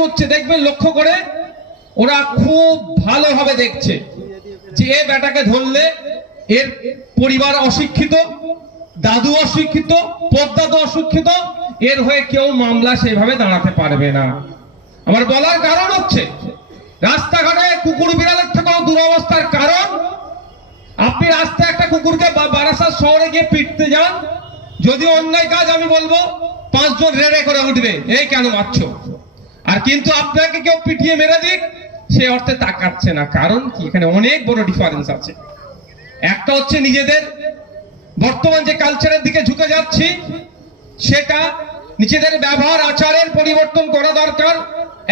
করছে, দেখবেন লক্ষ্য করে, ওরা খুব ভালোভাবে দেখছে যে এ বেটাকে ধরলে এর পরিবার অশিক্ষিত, দাদু অশিক্ষিত পদ্মাদু অশিক্ষিত, এর হয়ে কেউ মামলা সেভাবে দাঁড়াতে পারবে না। আমার বলার কারণ হচ্ছে, রাস্তাঘাটে কুকুর বিড়ালের থেকেও দুরবস্থার কারণ, আপনি রাস্তায় একটা কুকুরকে বারাসাত শহরে গিয়ে পিটতে যান, যদি অন্যায় কাজ আমি বলব, পাঁচজন রেড়ে করে উঠবে। এই কেন মারছো? আর কিন্তু আপনাকে কেউ পিটিয়ে মেরে দিক, সে অর্থে তাকাচ্ছে না। কারণ কি? এখানে অনেক বড় ডিফারেন্স আছে। একটা হচ্ছে নিজেদের, বর্তমান যে কালচারের দিকে ঝুঁকে যাচ্ছি, সেটা নিজেদের ব্যবহার, আচারের পরিবর্তন করা দরকার।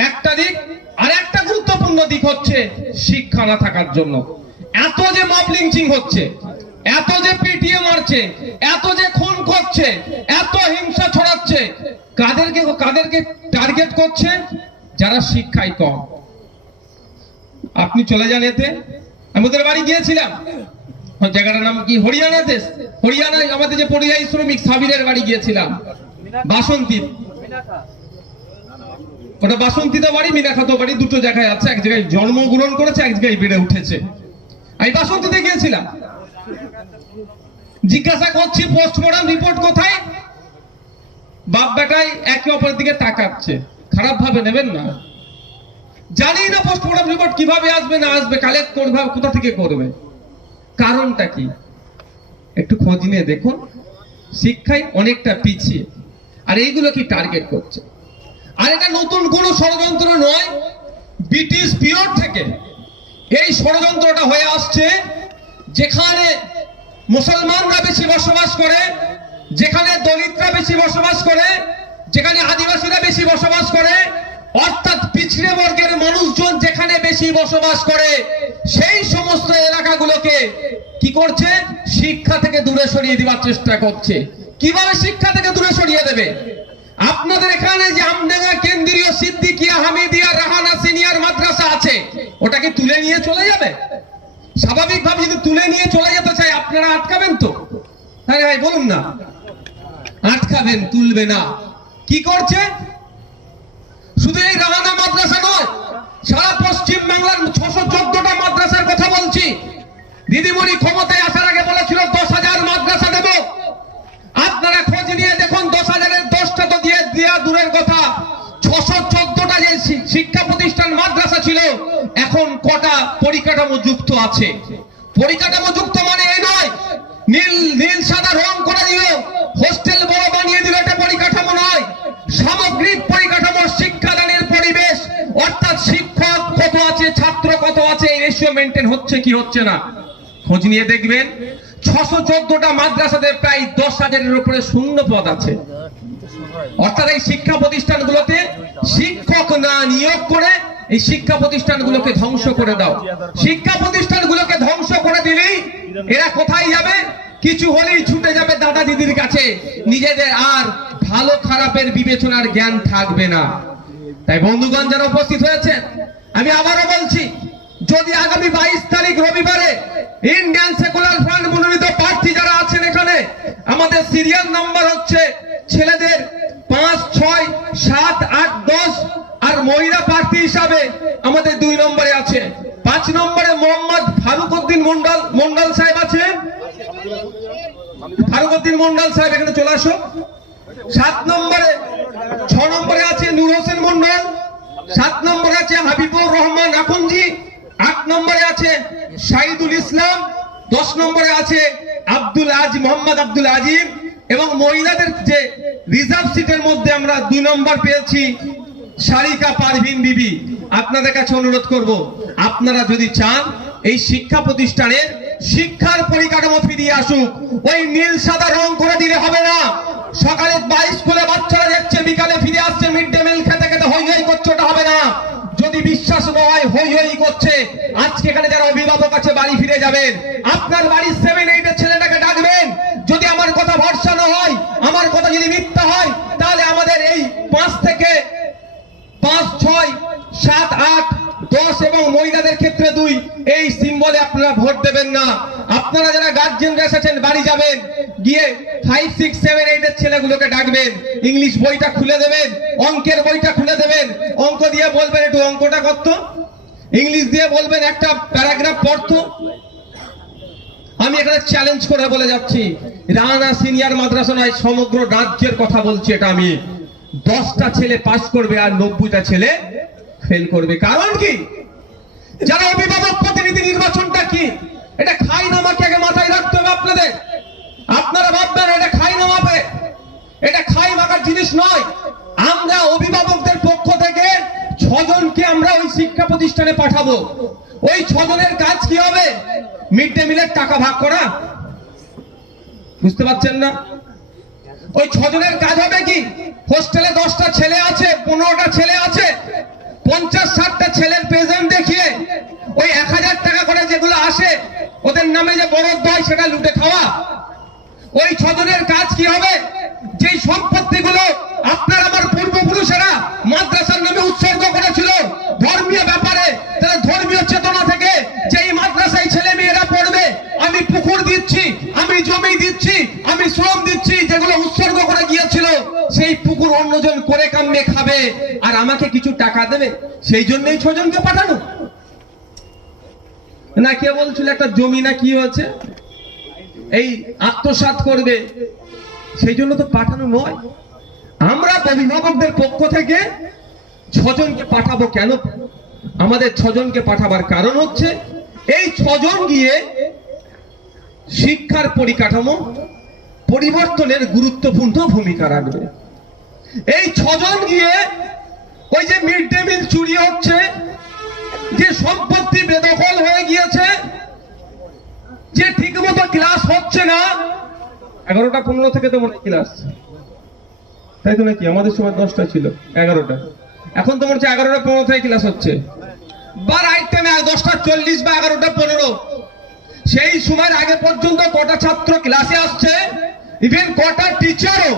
একটা দিক, আর একটা গুরুত্বপূর্ণ দিক হচ্ছে শিক্ষা না থাকার জন্য। এত যে মব লিঞ্চিং হচ্ছে, এত যে পিটিএ মারছে, এত যে খুন করছে, এত হিংসা ছড়াচ্ছে কাদেরকে কাদেরকে টার্গেট করছে যারা শিক্ষায় কম। আপনি চলে যান এতে। আমি ওদের বাড়ি গিয়েছিলাম। জায়গাটার নাম কি? হরিয়ানাতে হরিয়ানায় আমাদের যে পরিযায়ী শ্রমিক সাবিরের বাড়ি গিয়েছিলাম। বাসন্তী। ওটা বাসন্তীতে বাড়ি মিনাখাতো বাড়ি, দুটো জায়গায় আছে। এক জায়গায় জন্মগ্রহণ করেছে, এক জায়গায় বেড়ে উঠেছে। আমি বাসন্তীতে গিয়েছিলাম। জিজ্ঞাসা করছি পোস্টমর্টম রিপোর্ট কোথায়? বাপ বেটাই একে অপরের দিকে তাকাচ্ছে। খারাপ ভাবে নেবেন না। জানি না পোস্টমর্টম রিপোর্ট কীভাবে আসবে, না আসবে কালেক্ট করবে কোথা থেকে করবে। কারণটা কি? একটু খোঁজ নিয়ে দেখুন। শিক্ষায় অনেকটা পিছিয়ে। আর এইগুলো কি টার্গেট করছে? আর এটা নতুন কোনো ষড়যন্ত্র নয়। ব্রিটিশ পিরিয়ড থেকে এই ষড়যন্ত্রটা হয়ে আসছে, যেখানে মুসলমানরা বেশি বসবাস করে যেখানে দলিতরা বেশি বসবাস করে, যেখানে আদিবাসীরা বেশি বসবাস করে, অর্থাৎ পিছড়ে বর্গের মানুষজন যেখানে বেশি বসবাস করে, সেই সমস্ত এলাকাগুলোকে কি করছে? শিক্ষা থেকে দূরে সরিয়ে দেওয়ার চেষ্টা করছে। কীভাবে শিক্ষা থেকে দূরে সরিয়ে দেবে? আপনাদের এখানে যে আমডাঙ্গা কেন্দ্রীয় সিদ্দিকিয়া, হামিদিয়া, রাহানা সিনিয়র মাদ্রাসা আছে ওটাকে তুলে নিয়ে চলে যাবে? স্বাভাবিকভাবে যদি তুলে নিয়ে চলে যেতে চাই আপনারা আটকাবেন তো। হ্যাঁ ভাই বলুন না। আটকাবেন তুলবে না। কি করছে? শুধু এই রাহানা মাদ্রাসা নয়, সারা পশ্চিম বাংলার ছশো চোদ্দটা মাদ্রাসার কথা বলছি। দিদিমণি ক্ষমতায় আসার আগে বলেছিল, দশ হাজার মাদ্রাসা দেব। আপনারা খোঁজ নিয়ে দেখুন, দশ হাজারের দশটা তো দিয়ে দেওয়া দূরের কথা। ছশো চোদ্দটা যে শিক্ষা প্রতিষ্ঠান মাদ্রাসা ছিল, এখন কটা পরিকাঠামো যুক্ত আছে। পরিকাঠামো যুক্ত মানে এ নয়, নীল নীল সাদা রং করে দিল। মেনটেন হচ্ছে কি হচ্ছে না? খোঁজ নিয়ে দেখবেন, ছশো চোদ্দটা মাদ্রাসাতে প্রায় দশ হাজারের উপরে শূন্য পদ আছে। অর্থাৎ এই শিক্ষা প্রতিষ্ঠানগুলোতে শিক্ষক না নিয়োগ করে এই শিক্ষা প্রতিষ্ঠানগুলোকে ধ্বংস করে দাও। শিক্ষা প্রতিষ্ঠানগুলোকে ধ্বংস করে দিলেই এরা কোথায় যাবে? কিছু হলেই ছুটে যাবে দাদা দিদির কাছে। নিজেদের আর ভালো খারাপের বিবেচনার জ্ঞান থাকবে না। তাই বন্ধুগণ যারা উপস্থিত হয়েছেন, আমি আবারও বলছি যদি আগামী বাইশ তারিখ রবিবারে ইন্ডিয়ান সেকুলার ফ্রন্ট মনোনীত প্রার্থী যারা আছেন এখানে, আমাদের সিরিয়াল নাম্বার হচ্ছে ছেলেদের পাঁচ, ছয়, সাত, আট, দশ আর মহিলা প্রার্থী হিসাবে আমাদের দুই নম্বরে আছে পাঁচ নম্বরে মোহাম্মদ ফারুক উদ্দিন মন্ডল মন্ডল সাহেব আছেন? ফারুক উদ্দিন মন্ডল সাহেব, এখানে চলে আসো। সাত নম্বরে, ছ নম্বরে আছে নূর হোসেন মন্ডল সাত নম্বরে আছে হাবিবুর রহমান আছে শাহিদুল ইসলাম, দশ নম্বরে আছে আব্দুল আজ মোহাম্মদ আব্দুল আজিম এবং মহিলাদের যে রিজার্ভ সিটের মধ্যে আমরা দুই নম্বর পেয়েছি পারভিন বিবি। আপনাদের কাছে অনুরোধ করব, আপনারা যদি চান, এই শিক্ষা প্রতিষ্ঠানের শিক্ষার পরিকাঠামো ফিরিয়ে আসুক, ওই নীল সাদা রং করে দিলে হবে না। সকালে বাইশ স্কুলে বাচ্চারা যাচ্ছে বিকালে ফিরে আসছে, মিড ডে মিল খেতে খেতে হই হই করছে হবে না যদি বিশ্বাস নয় হই হই করছে আজকে এখানে যারা অভিভাবক আছে, বাড়ি ফিরে যাবেন। আপনার বাড়ির সেভেন এইটের ছেলেটাকে ডাকবেন। যদি আমার কথা ভরসা হয়, আমার কথা যদি মিথ্যা হয়, তাহলে আমাদের এই পাঁচ থেকে পাঁচ, ছয়, সাত, আট, দশ এবং মহিলাদের ক্ষেত্রে দুই, এই সিম্বলে আপনারা ভোট দেবেন না। আপনারা যারা গার্জেনরা এসেছেন, বাড়ি যাবেন, গিয়ে ফাইভ সিক্স সেভেন এইটের ছেলেগুলোকে ডাকবেন। ইংলিশ বইটা খুলে দেবেন, অঙ্কের বইটা খুলে দেবেন। অঙ্ক দিয়ে বলবেন, একটু অঙ্কটা করতো। ইংলিশ দিয়ে বলবেন, একটা প্যারাগ্রাফ পড়তো। আমি এখানে চ্যালেঞ্জ করে বলে যাচ্ছি। রানা সিনিয়র মাদ্রাসা নয়, সমগ্র রাজ্যের কথা বলছি এটা আমি। দশটা ছেলে পাস করবে আর নব্বইটা ছেলে ফেল করবে। কারণ কি? যারা অভিভাবক প্রতিনিধি নির্বাচনটা কি? এটা খাই নামাকে আগে মাথায় রাখতে হবে আপনাদের। আপনারা ভাববেন এটা খাই নামাবে এটা খাই মাখার জিনিস নয়। আমরা থেকে ছজনকে আমরা ওই শিক্ষা প্রতিষ্ঠানে পাঠাবো। ওই ছজনের কাজ কি হবে? মিড ডে মিলের টাকা ভাগ করা? বুঝতে পারছেন না? ওই ছজনের কাজ হবে কি? হোস্টেলে দশটা ছেলে আছে, পনেরোটা ছেলে আছে, পঞ্চাশ ষাটটা ছেলের প্রেজেন্ট দেখিয়ে ওই এক হাজার টাকা করে যেগুলো আসে, ওদের নামে যে বরাদ্দ হয় সেটা লুটে খাওয়া। ওই ছজনের কাজ কি হবে? যেই সম্পত্তিগুলো আপনার আমার পূর্বপুরুষেরা মাদ্রাসার নামে উৎসর্গ করেছিল। ধর্মীয় ব্যাপারে, তারা ধর্মীয় চেতনা থেকে যেই মাদ্রাসায় ছেলে মেয়েরা পড়বে, আমি পুকুর দিচ্ছি, আমি জমি দিচ্ছি, আমি শ্রম দিচ্ছি, যেগুলো উৎসর্গ করে গিয়েছিল, সেই পুকুর অন্যজন করে কামে খাবে আর আমাকে কিছু টাকা দেবে। সেই জন্যই ছজনকে পাঠানো। না, কে বলছিল একটা জমি না কি হয়েছে? এই আত্মসাৎ করবে। সেই জন্য তো পাঠানো নয়। আমরা অভিভাবকদের পক্ষ থেকে ছজনকে পাঠাবো কেন? আমাদের ছজনকে পাঠাবার কারণ হচ্ছে, এই ছজন গিয়ে শিক্ষার পরিকাঠামো, পরিবর্তনের গুরুত্বপূর্ণ ভূমিকা রাখবে। এই ছজন গিয়ে ওই যে মিড ডে মিল চুরি হচ্ছে, যে সম্পত্তি বেদখল হয়ে গিয়েছে, যে ঠিকমতো ক্লাস হচ্ছে না, এগারোটা পনেরো থেকে তো মনে ক্লাস। তাই তো নাকি? আমাদের সময় দশটা ছিল, এগারোটা। এখন তোমার হচ্ছে এগারোটা পনেরো থেকে ক্লাস হচ্ছে। বা রাইট টাইমে দশটা চল্লিশ বা এগারোটা পনেরো। সেই সময়ের আগে পর্যন্ত কটা ছাত্র ক্লাসে আসছে? ইভেন কটা টিচারও